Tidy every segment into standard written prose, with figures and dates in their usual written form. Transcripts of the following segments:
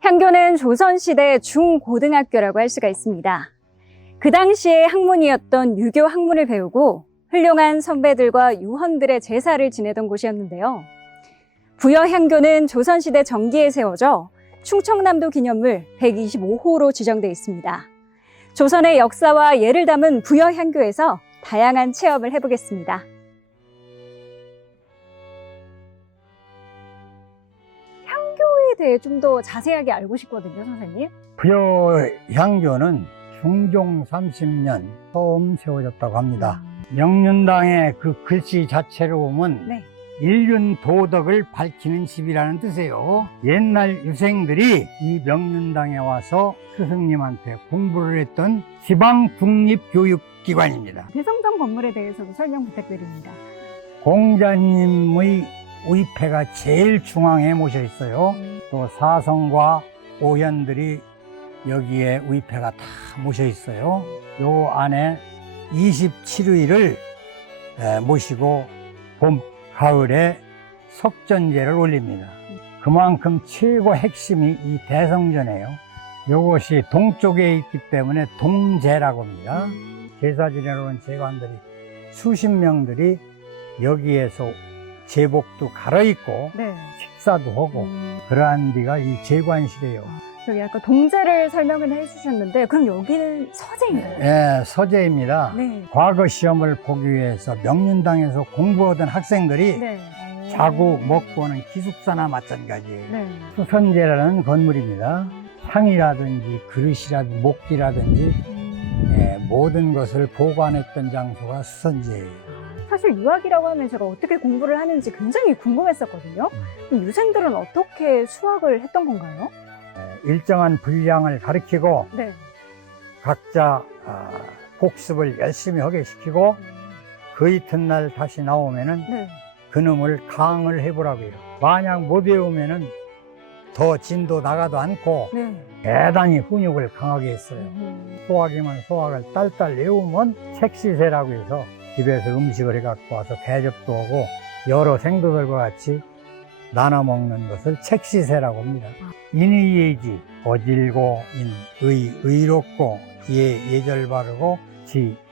향교는 조선시대 중고등학교라고 할 수가 있습니다. 그 당시에 학문이었던 유교 학문을 배우고 훌륭한 선배들과 유헌들의 제사를 지내던 곳이었는데요. 부여향교는 조선시대 전기에 세워져 충청남도 기념물 125호로 지정되어 있습니다. 조선의 역사와 예를 담은 부여향교에서 다양한 체험을 해보겠습니다. 향교에 대해 좀 더 자세하게 알고 싶거든요, 선생님. 부여향교는 중종 30년 처음 세워졌다고 합니다. 명륜당의 그 글씨 자체로 보면 네. 인륜 도덕을 밝히는 집이라는 뜻이에요. 옛날 유생들이 이 명륜당에 와서 스승님한테 공부를 했던 지방 국립교육기관입니다. 대성전 건물에 대해서도 설명 부탁드립니다. 공자님의 의패가 제일 중앙에 모셔 있어요. 또 사성과 오현들이 여기에 의패가 다 모셔 있어요. 요 안에 27의를 모시고 봄, 가을에 석전제를 올립니다. 그만큼 최고 핵심이 이 대성전이에요. 이것이 동쪽에 있기 때문에 동제라고 합니다. 제사 지내러 온 제관들이 수십 명들이 여기에서 제복도 갈아입고 네. 식사도 하고 그러한 데가 이 제관실이에요. 저기 아까 동제를 설명을 해주셨는데 그럼 여기는 서재인가요? 예, 서재입니다. 네. 과거 시험을 보기 위해서 명륜당에서 공부하던 학생들이 네. 자고 먹고 하는 기숙사나 마찬가지예요. 네. 수선제라는 건물입니다. 상이라든지 그릇이라든지 목기라든지 모든 것을 보관했던 장소가 수선제예요. 사실 유학이라고 하면 제가 어떻게 공부를 하는지 굉장히 궁금했었거든요. 그럼 유생들은 어떻게 수학을 했던 건가요? 일정한 분량을 가르치고 네. 각자 복습을 열심히 하게 시키고 그 이튿날 다시 나오면은 네. 그놈을 강을 해보라고 해요. 만약 못 외우면은 더 진도 나가도 않고 네. 대단히 훈육을 강하게 했어요. 소학이면 소학을 딸딸 외우면 책시세라고 해서 집에서 음식을 해갖고 와서 대접도 하고 여러 생도들과 같이 나눠 먹는 것을 책시세라고 합니다. 인의예지, 어질고 의롭고 예절 바르고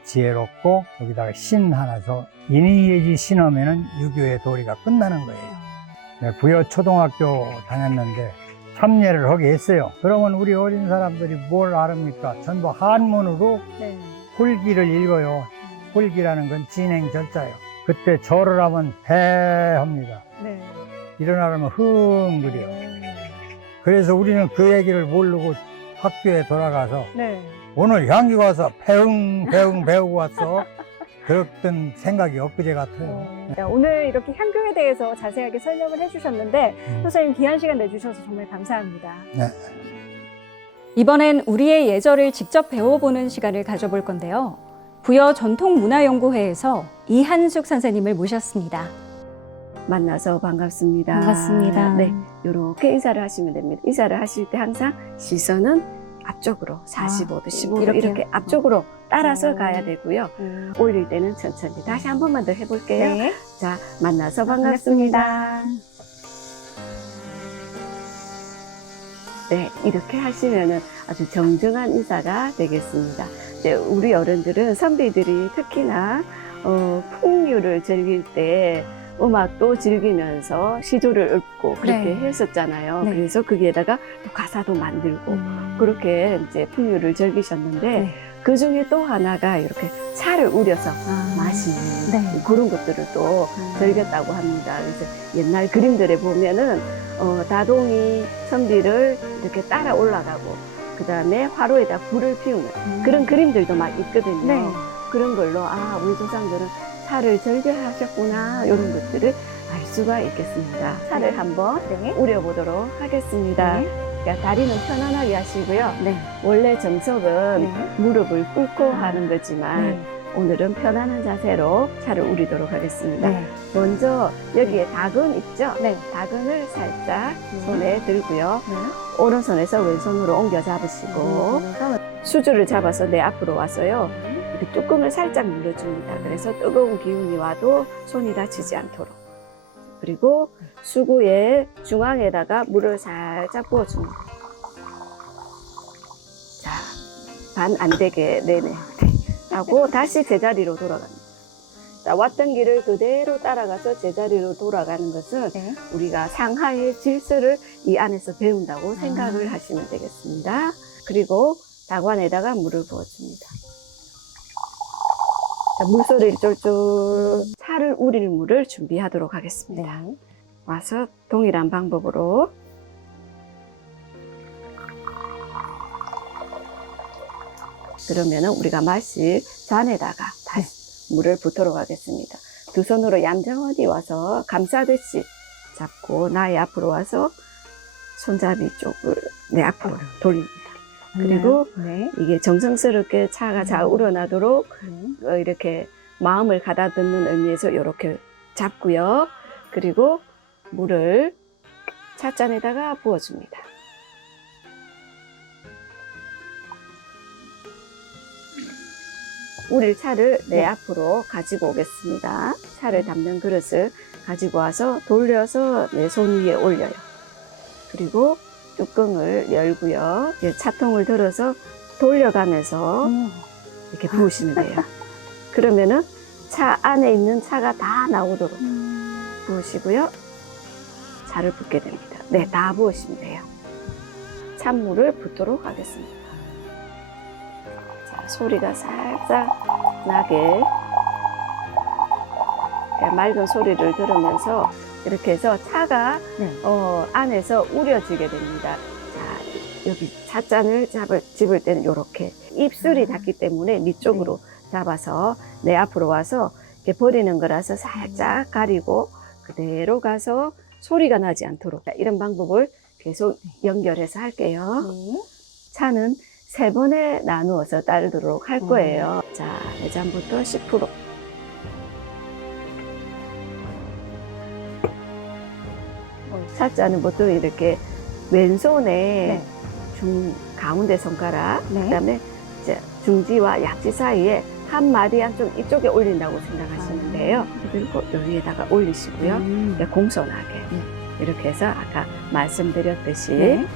지혜롭고 여기다가 신 하나서 인의예지 신하면은 유교의 도리가 끝나는 거예요. 부여 초등학교 다녔는데 참여를 하게 했어요. 그러면 우리 어린 사람들이 뭘 알합니까? 전부 한문으로 네. 홀기를 읽어요. 홀기라는 건 진행 절자예요. 그때 절을 하면 배 합니다. 네. 일어나려면 흥 그래요. 그래서 우리는 그 얘기를 모르고 학교에 돌아가서 네. 오늘 향기 와서 배웅 배우고 왔어. 그랬던 생각이 엊그제 같아요. 오늘 이렇게 향교에 대해서 자세하게 설명을 해주셨는데 선생님 귀한 시간 내주셔서 정말 감사합니다. 네. 이번엔 우리의 예절을 직접 배워보는 시간을 가져볼 건데요. 부여 전통문화연구회에서 이한숙 선생님을 모셨습니다. 만나서 반갑습니다. 반갑습니다. 네, 이렇게 인사를 하시면 됩니다. 인사를 하실 때 항상 시선은 앞쪽으로 45도, 15도 이렇게요? 이렇게 앞쪽으로 따라서 가야 되고요. 올릴 때는 천천히. 다시 한 번만 더 해볼게요. 네. 자, 만나서 반갑습니다. 네, 이렇게 하시면은 아주 정중한 인사가 되겠습니다. 이제 우리 어른들은 선비들이 특히나 풍류를 즐길 때 음악도 즐기면서 시조를 읊고 그렇게 네. 했었잖아요. 네. 그래서 거기에다가 또 가사도 만들고 그렇게 이제 풍류를 즐기셨는데 네. 그 중에 또 하나가 이렇게 차를 우려서 마시는 네. 그런 것들을 또 즐겼다고 합니다. 그래서 옛날 그림들에 보면은 다동이 선비를 이렇게 따라 올라가고 그 다음에 화로에다 불을 피우는 그런 그림들도 막 있거든요. 네. 그런 걸로 우리 조상들은 차를 즐겨하셨구나 이런 것들을 알 수가 있겠습니다. 차를 한번 네. 우려보도록 하겠습니다. 네. 그러니까 다리는 편안하게 하시고요. 네. 원래 정석은 네. 무릎을 꿇고 하는 거지만 네. 오늘은 편안한 자세로 차를 우리도록 하겠습니다. 네. 먼저 여기에 다근 있죠? 네. 다근을 살짝 손에 들고요. 네. 오른손에서 왼손으로 옮겨 잡으시고 수주를 잡아서 내 앞으로 와서요. 이렇게 뚜껑을 살짝 눌러줍니다. 그래서 뜨거운 기운이 와도 손이 다치지 않도록. 그리고 수구의 중앙에다가 물을 살짝 부어줍니다. 반 안 되게 네네 하고 다시 제자리로 돌아갑니다. 자, 왔던 길을 그대로 따라가서 제자리로 돌아가는 것은 네. 우리가 상하의 질서를 이 안에서 배운다고 생각을 하시면 되겠습니다. 그리고 다관에다가 물을 부어줍니다. 자, 물소리를 쫄쫄 차를 우릴 물을 준비하도록 하겠습니다. 네. 와서 동일한 방법으로 그러면은 우리가 마실 잔에다가 다시 물을 붓도록 하겠습니다. 두 손으로 얌전히 와서 감싸듯이 잡고 나의 앞으로 와서 손잡이 쪽을 내 앞으로 돌립니다. 그리고 네. 이게 정성스럽게 차가 잘 우러나도록 네. 이렇게 마음을 가다듬는 의미에서 이렇게 잡고요. 그리고 물을 찻잔에다가 부어줍니다. 우릴 차를 내 앞으로 가지고 오겠습니다. 차를 담는 그릇을 가지고 와서 돌려서 내 손 위에 올려요. 그리고 뚜껑을 열고요. 이제 차통을 들어서 돌려가면서 이렇게 부으시면 돼요. 그러면은 차 안에 있는 차가 다 나오도록 부으시고요. 차를 붓게 됩니다. 네, 다 부으시면 돼요. 찬물을 붓도록 하겠습니다. 자, 소리가 살짝 나게 맑은 소리를 들으면서 이렇게 해서 차가 네. 안에서 우려지게 됩니다. 자, 여기 찻잔을 집을 때는 이렇게 입술이 닿기 때문에 밑쪽으로 잡아서 내 앞으로 와서 이렇게 버리는 거라서 살짝 가리고 그대로 가서 소리가 나지 않도록 이런 방법을 계속 연결해서 할게요. 차는 3번에 나누어서 따르도록 할 거예요. 자, 내장부터 10%. 찻잔은 보통 이렇게 왼손에 가운데 손가락, 네. 그다음에 이제 중지와 약지 사이에 한 마디 안쪽 이쪽에 올린다고 생각하시면 돼요. 그리고 여기에다가 올리시고요. 공손하게 이렇게 해서 아까 말씀드렸듯이 네.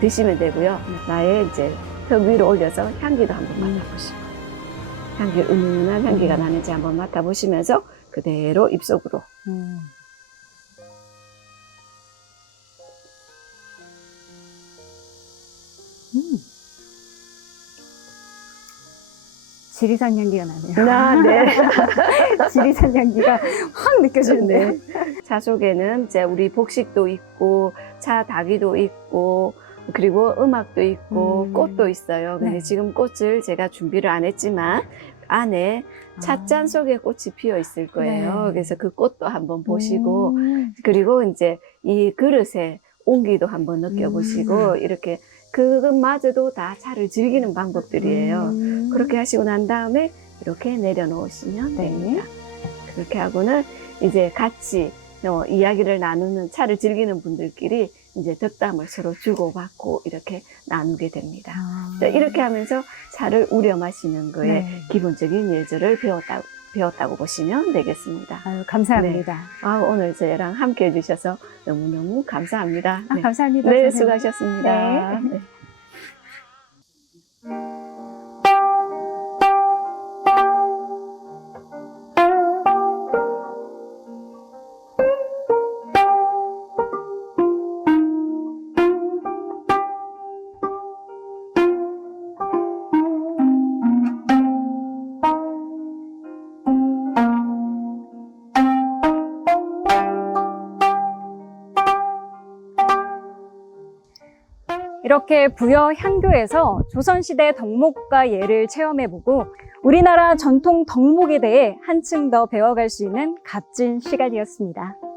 드시면 되고요. 나의 이제 턱 위로 올려서 향기도 한번 맡아보시고 향기 은은한 향기가 나는지 한번 맡아보시면서 그대로 입속으로 지리산 향기가 나네요. 네. 지리산 향기가 확 느껴지는데. 차 속에는 이제 우리 복식도 있고, 차 닭이도 있고, 그리고 음악도 있고, 꽃도 있어요. 근데 네. 지금 꽃을 제가 준비를 안 했지만, 안에 찻잔 속에 꽃이 피어 있을 거예요. 네. 그래서 그 꽃도 한번 보시고, 그리고 이제 이 그릇의 온기도 한번 느껴보시고, 이렇게 그것마저도 다 차를 즐기는 방법들이에요. 그렇게 하시고 난 다음에 이렇게 내려놓으시면 됩니다. 그렇게 하고는 이제 같이 이야기를 나누는 차를 즐기는 분들끼리 이제 덕담을 서로 주고받고 이렇게 나누게 됩니다. 이렇게 하면서 차를 우려 마시는 거에 기본적인 예절을 배웠다고 보시면 되겠습니다. 아유, 감사합니다. 오늘 저희랑 함께 해주셔서 너무너무 감사합니다. 감사합니다. 네, 선생님. 수고하셨습니다. 네. 이렇게 부여 향교에서 조선시대 덕목과 예를 체험해보고 우리나라 전통 덕목에 대해 한층 더 배워갈 수 있는 값진 시간이었습니다.